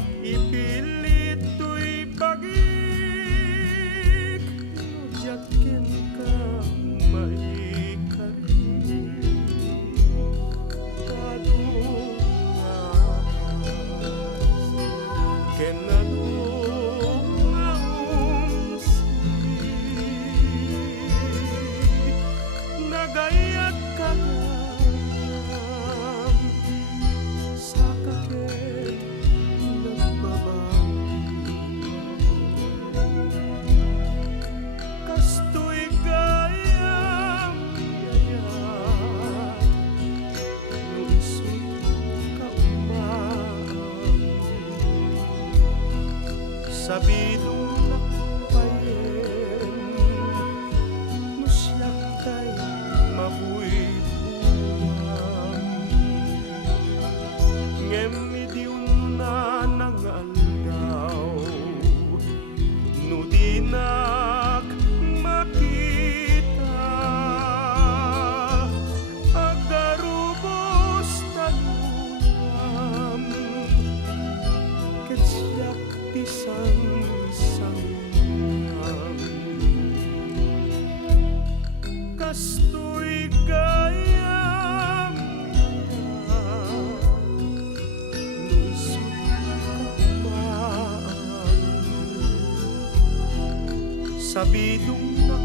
Ipilit to'y bagik, nudyakin ka maikari. Kadungas, kenadungaumsi, nagayat kagam sa kakit kastoy gayam yayat luisoy kaumam sabidong lakpayen musyak kay mabuy-buwam ngemidiun na nangalgaw nudinak makita agarubos taluam ketsyak pisang sangyam kastoy gayam sabidong nak